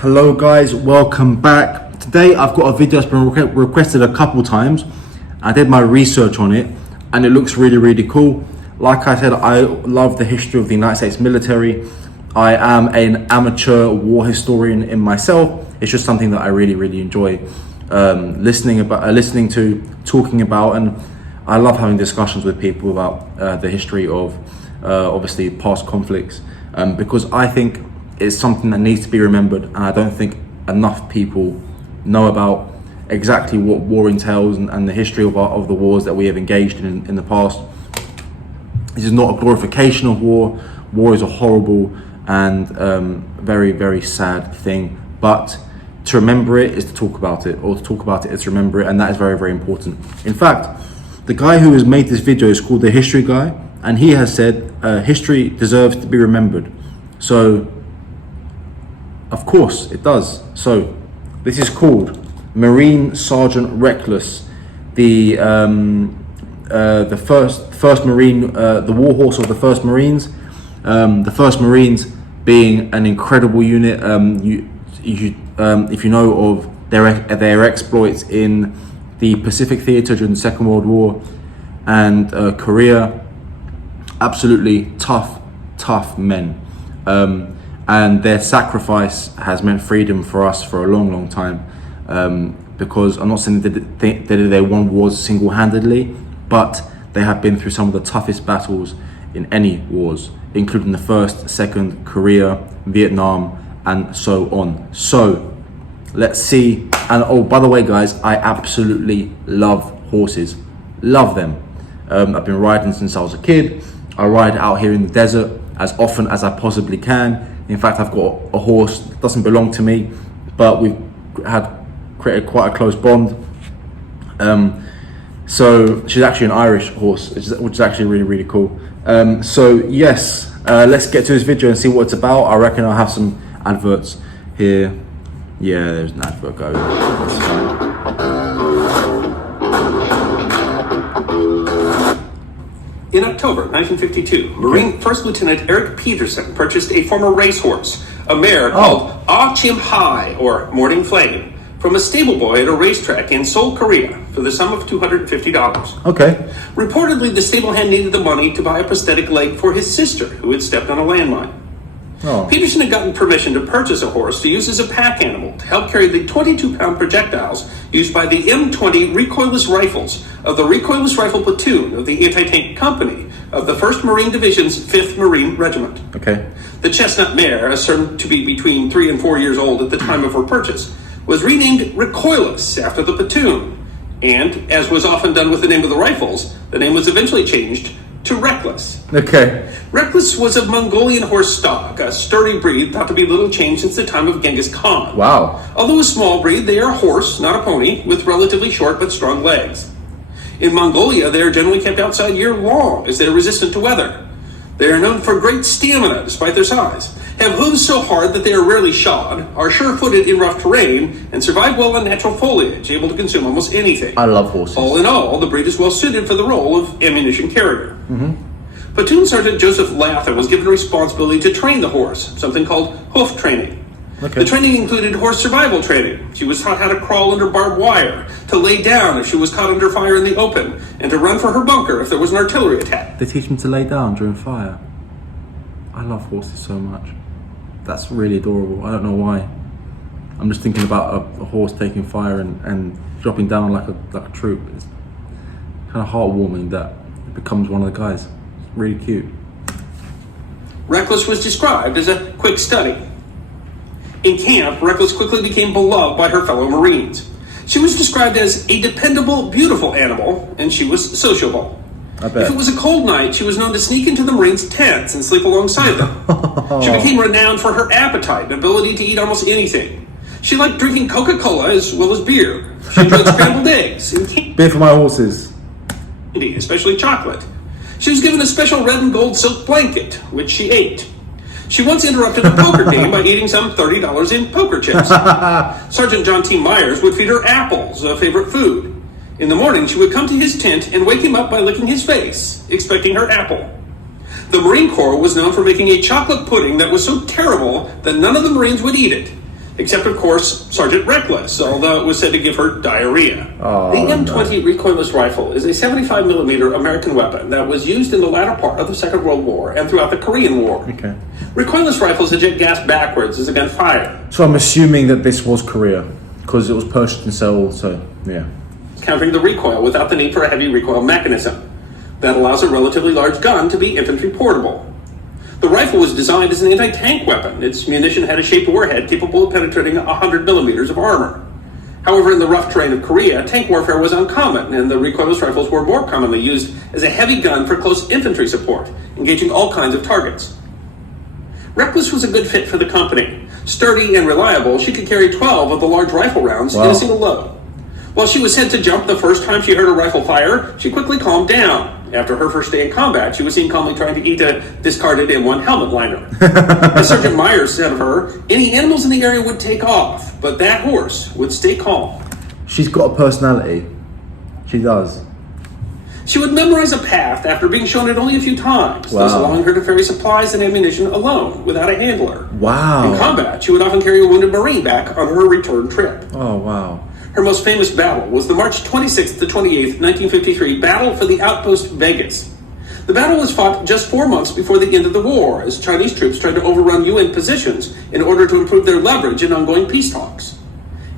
Hello guys, welcome back. Today I've got a video that's been requested a couple times. I did my research on it and it looks really cool. Like I said, I love the history of the United States military. I am an amateur war historian in myself. It's just something that I really enjoy listening to, talking about, and I love having discussions with people about the history of obviously past conflicts, because I think it's something that needs to be remembered, and I don't think enough people know about exactly what war entails and the history of the wars that we have engaged in the past. This is not a glorification of war. War is a horrible and very sad thing, but to remember it is to talk about it, or to talk about it is to remember it, and that is very important. In fact, the guy who has made this video is called The History Guy, and he has said history deserves to be remembered. So of course it does. So this is called Marine Sergeant Reckless, the first Marine, the war horse of the first Marines. The first Marines being an incredible unit. If you know of their exploits in the Pacific Theater during the Second World War and Korea, absolutely tough men. And their sacrifice has meant freedom for us for a long time, because I'm not saying that they won wars single-handedly, but they have been through some of the toughest battles in any wars, including the First, Second, Korea, Vietnam, and so on. So let's see. And oh, by the way guys, I absolutely love horses, love them. I've been riding since I was a kid. I ride out here in the desert as often as I possibly can. In fact, I've got a horse that doesn't belong to me, but we've created quite a close bond. So she's actually an Irish horse, which is actually really cool. So yes, let's get to this video and see what it's about. I reckon I'll have some adverts here. Yeah, there's an advert going. That's fine. In October 1952, Marine First Lieutenant Eric Peterson purchased a former racehorse, a mare called Ah Chim Hai, or Morning Flame, from a stable boy at a racetrack in Seoul, Korea, for the sum of $250. Okay. Reportedly, the stable hand needed the money to buy a prosthetic leg for his sister, who had stepped on a landmine. Peterson had gotten permission to purchase a horse to use as a pack animal to help carry the 22-pound projectiles used by the M20 recoilless rifles of the recoilless rifle platoon of the anti-tank company of the 1st Marine Division's 5th Marine Regiment. Okay. The chestnut mare, assumed to be between 3 and 4 years old at the time of her purchase, was renamed Recoilless after the platoon, and, as was often done with the name of the rifles, the name was eventually changed to Reckless. Okay. Reckless was of Mongolian horse stock, a sturdy breed thought to be little changed since the time of Genghis Khan. Wow. Although a small breed, they are a horse, not a pony, with relatively short but strong legs. In Mongolia, they are generally kept outside year-long as they are resistant to weather. They are known for great stamina despite their size, have hooves so hard that they are rarely shod, are sure-footed in rough terrain, and survive well on natural foliage, able to consume almost anything. I love horses. All in all, the breed is well suited for the role of ammunition carrier. Platoon Sergeant Joseph Lather was given responsibility to train the horse, something called hoof training. Okay. The training included horse survival training. She was taught how to crawl under barbed wire, to lay down if she was caught under fire in the open, and to run for her bunker if there was an artillery attack. They teach me to lay down during fire. I love horses so much. That's really adorable. I don't know why. I'm just thinking about a horse taking fire and dropping down like a troop. It's kind of heartwarming that it becomes one of the guys. It's really cute. Reckless was described as a quick study. In camp, Reckless quickly became beloved by her fellow Marines. She was described as a dependable, beautiful animal, and she was sociable. I bet. If it was a cold night, she was known to sneak into the Marines' tents and sleep alongside them. She became renowned for her appetite and ability to eat almost anything. She liked drinking Coca-Cola as well as beer. She enjoyed scrambled eggs and candy. Beer for my horses. Especially chocolate. She was given a special red and gold silk blanket, which she ate. She once interrupted a poker game by eating some $30 in poker chips. Sergeant John T. Myers would feed her apples, a favorite food. In the morning, she would come to his tent and wake him up by licking his face, expecting her apple. The Marine Corps was known for making a chocolate pudding that was so terrible that none of the Marines would eat it. Except, of course, Sergeant Reckless, although it was said to give her diarrhea. The M20 recoilless rifle is a 75mm American weapon that was used in the latter part of the Second World War and throughout the Korean War. Okay. Recoilless rifles eject gas backwards as the gun fired. So I'm assuming that this was Korea, because it was purchased in Seoul, so yeah. Countering the recoil without the need for a heavy recoil mechanism. That allows a relatively large gun to be infantry portable. The rifle was designed as an anti-tank weapon. Its munition had a shaped warhead capable of penetrating 100mm of armor. However, in the rough terrain of Korea, tank warfare was uncommon, and the recoilless rifles were more commonly used as a heavy gun for close infantry support, engaging all kinds of targets. Reckless was a good fit for the company. Sturdy and reliable, she could carry 12 of the large rifle rounds in a single load. While she was said to jump the first time she heard a rifle fire, she quickly calmed down. After her first day in combat, she was seen calmly trying to eat a discarded M1 helmet liner. As Sergeant Myers said of her, any animals in the area would take off, but that horse would stay calm. She's got a personality. She does. She would memorize a path after being shown it only a few times, thus allowing her to carry supplies and ammunition alone, without a handler. Wow. In combat, she would often carry a wounded Marine back on her return trip. Oh, wow. Her most famous battle was the March 26th to 28th, 1953 Battle for the Outpost Vegas. The battle was fought just 4 months before the end of the war, as Chinese troops tried to overrun UN positions in order to improve their leverage in ongoing peace talks.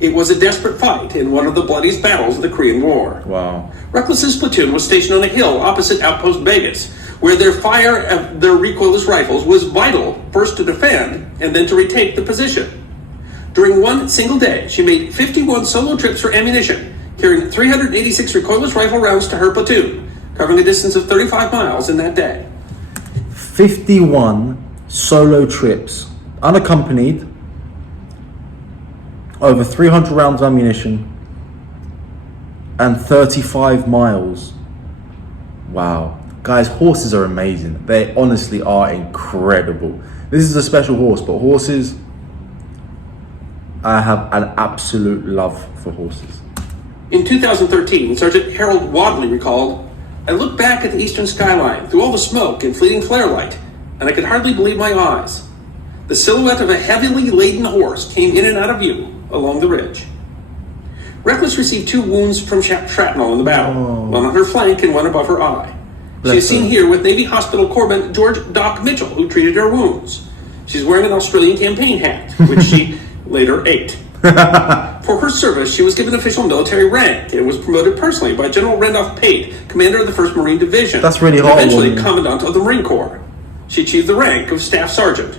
It was a desperate fight in one of the bloodiest battles of the Korean War. Wow. Reckless's platoon was stationed on a hill opposite Outpost Vegas, where their fire of their recoilless rifles was vital, first to defend and then to retake the position. During one single day, she made 51 solo trips for ammunition, carrying 386 recoilless rifle rounds to her platoon, covering a distance of 35 miles in that day. 51 solo trips, unaccompanied, over 300 rounds of ammunition, and 35 miles. Wow. Guys, horses are amazing. They honestly are incredible. This is a special horse, but horses... I have an absolute love for horses. In 2013, Sergeant Harold Wadley recalled, "I looked back at the eastern skyline through all the smoke and fleeting flare light, and I could hardly believe my eyes. The silhouette of a heavily laden horse came in and out of view along the ridge." Reckless received 2 wounds from shrapnel in the battle, one on her flank and one above her eye. She is seen here with Navy Hospital Corpsman George Doc Mitchell, who treated her wounds. She's wearing an Australian campaign hat, which she later ate. For her service, she was given official military rank and was promoted personally by General Randolph Pate, commander of the 1st Marine Division. That's really hard. And eventually commandant of the Marine Corps. She achieved the rank of staff sergeant.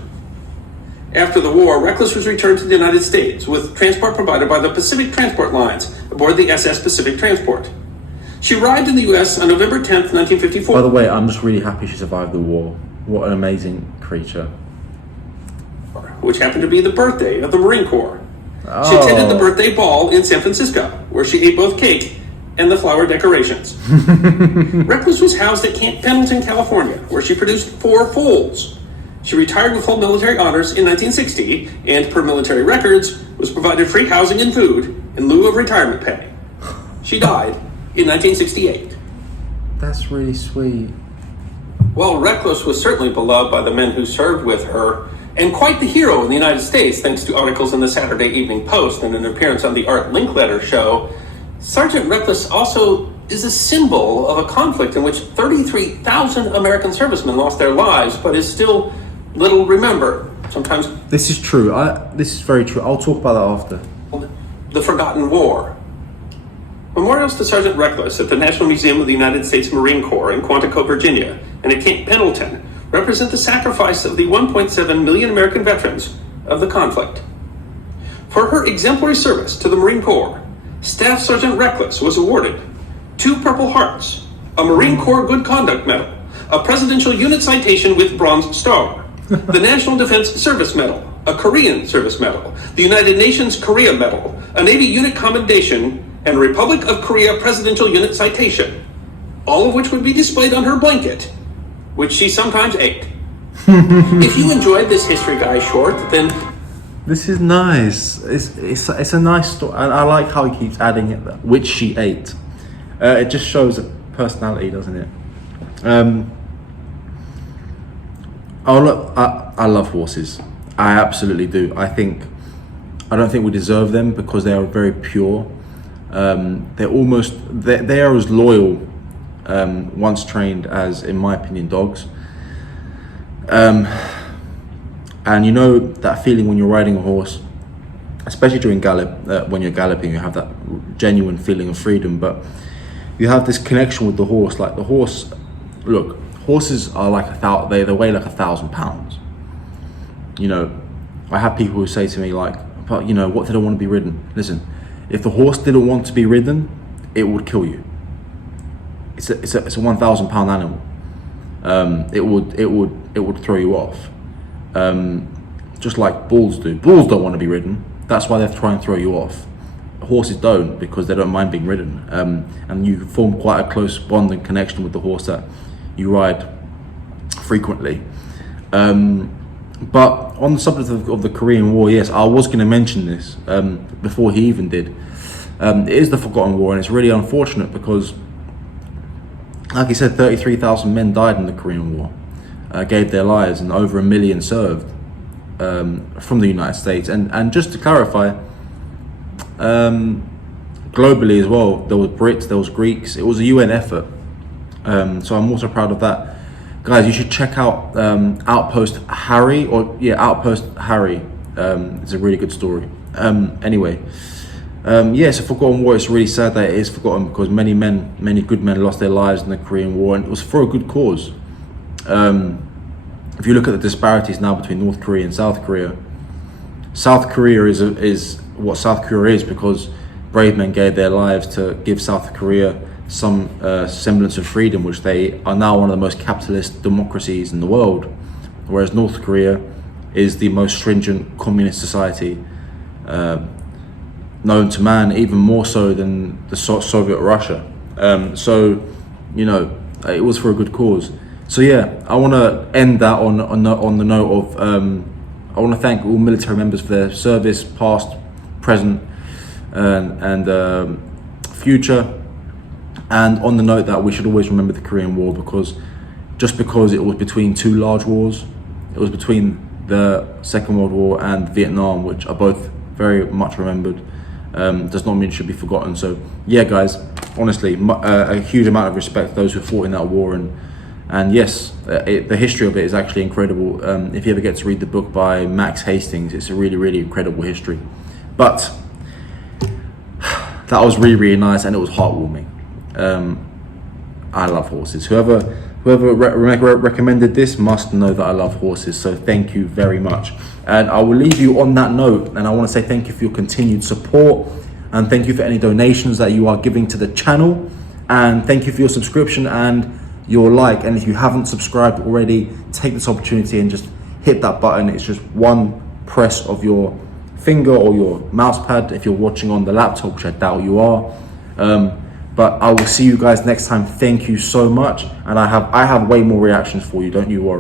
After the war, Reckless was returned to the United States with transport provided by the Pacific Transport Lines aboard the SS Pacific Transport. She arrived in the U.S. on November 10th, 1954. By the way, I'm just really happy she survived the war. What an amazing creature. Which happened to be the birthday of the Marine Corps. She attended the birthday ball in San Francisco, where she ate both cake and the flower decorations. Reckless was housed at Camp Pendleton, California, where she produced 4 foals. She retired with full military honors in 1960, and per military records, was provided free housing and food in lieu of retirement pay. She died in 1968. That's really sweet. While Reckless was certainly beloved by the men who served with her, and quite the hero in the United States thanks to articles in the Saturday Evening Post and an appearance on the Art Linkletter show, Sergeant Reckless also is a symbol of a conflict in which 33,000 American servicemen lost their lives, but is still little remembered. Sometimes this is true. This is very true. I'll talk about that after. The Forgotten War. Memorials to Sergeant Reckless at the National Museum of the United States Marine Corps in Quantico, Virginia, and at Camp Pendleton represent the sacrifice of the 1.7 million American veterans of the conflict. For her exemplary service to the Marine Corps, Staff Sergeant Reckless was awarded 2 Purple Hearts, a Marine Corps Good Conduct Medal, a Presidential Unit Citation with Bronze Star, the National Defense Service Medal, a Korean Service Medal, the United Nations Korea Medal, a Navy Unit Commendation, and a Republic of Korea Presidential Unit Citation, all of which would be displayed on her blanket, which she sometimes ate. If you enjoyed this History Guy short, then... This is nice. It's a nice story. I like how he keeps adding it, which she ate. It just shows a personality, doesn't it? I love horses. I absolutely do. I think I don't think we deserve them because they are very pure. They are as loyal, once trained, as, in my opinion, dogs. And you know that feeling when you're riding a horse, especially during gallop, when you're galloping, you have that genuine feeling of freedom, but you have this connection with the horse. Like the horse, look, horses are like they weigh like 1,000 pounds. You know, I have people who say to me like, but you know, what did I want to be ridden? Listen, if the horse didn't want to be ridden, it would kill you. It's a 1,000 pound animal. It would throw you off. Just like bulls do. Bulls don't want to be ridden. That's why they try and throw you off. Horses don't, because they don't mind being ridden. And you form quite a close bond and connection with the horse that you ride frequently. But on the subject of the Korean War, yes, I was going to mention this before he even did. It is the forgotten war, and it's really unfortunate because, like he said, 33,000 men died in the Korean War, gave their lives, and over 1 million served from the United States. And just to clarify, globally as well, there was Brits, there was Greeks. It was a UN effort, so I'm also proud of that. Guys, you should check out Outpost Harry, Outpost Harry. It's a really good story. Anyway, it's a forgotten war. It's really sad that it is forgotten because many good men lost their lives in the Korean War, and it was for a good cause. If you look at the disparities now between North Korea and South Korea is what South Korea is because brave men gave their lives to give South Korea some semblance of freedom, which they are now one of the most capitalist democracies in the world, whereas North Korea is the most stringent communist society known to man, even more so than the Soviet Russia. So, you know, it was for a good cause. So yeah, I want to end that on the note of I want to thank all military members for their service, past, present, and future. And on the note that we should always remember the Korean War, because it was between two large wars, it was between the Second World War and Vietnam, which are both very much remembered, does not mean it should be forgotten. So yeah, guys, honestly, a huge amount of respect to those who fought in that war, and yes, the history of it is actually incredible. If you ever get to read the book by Max Hastings, it's a really, really incredible history. But that was really, really nice, and it was heartwarming. I love horses. Whoever recommended this must know that I love horses, so thank you very much. And I will leave you on that note, and I want to say thank you for your continued support, and thank you for any donations that you are giving to the channel, and thank you for your subscription and your like. And if you haven't subscribed already, take this opportunity and just hit that button. It's just one press of your finger or your mouse pad if you're watching on the laptop, which I doubt you are. But I will see you guys next time. Thank you so much, and I have way more reactions for you, don't you worry.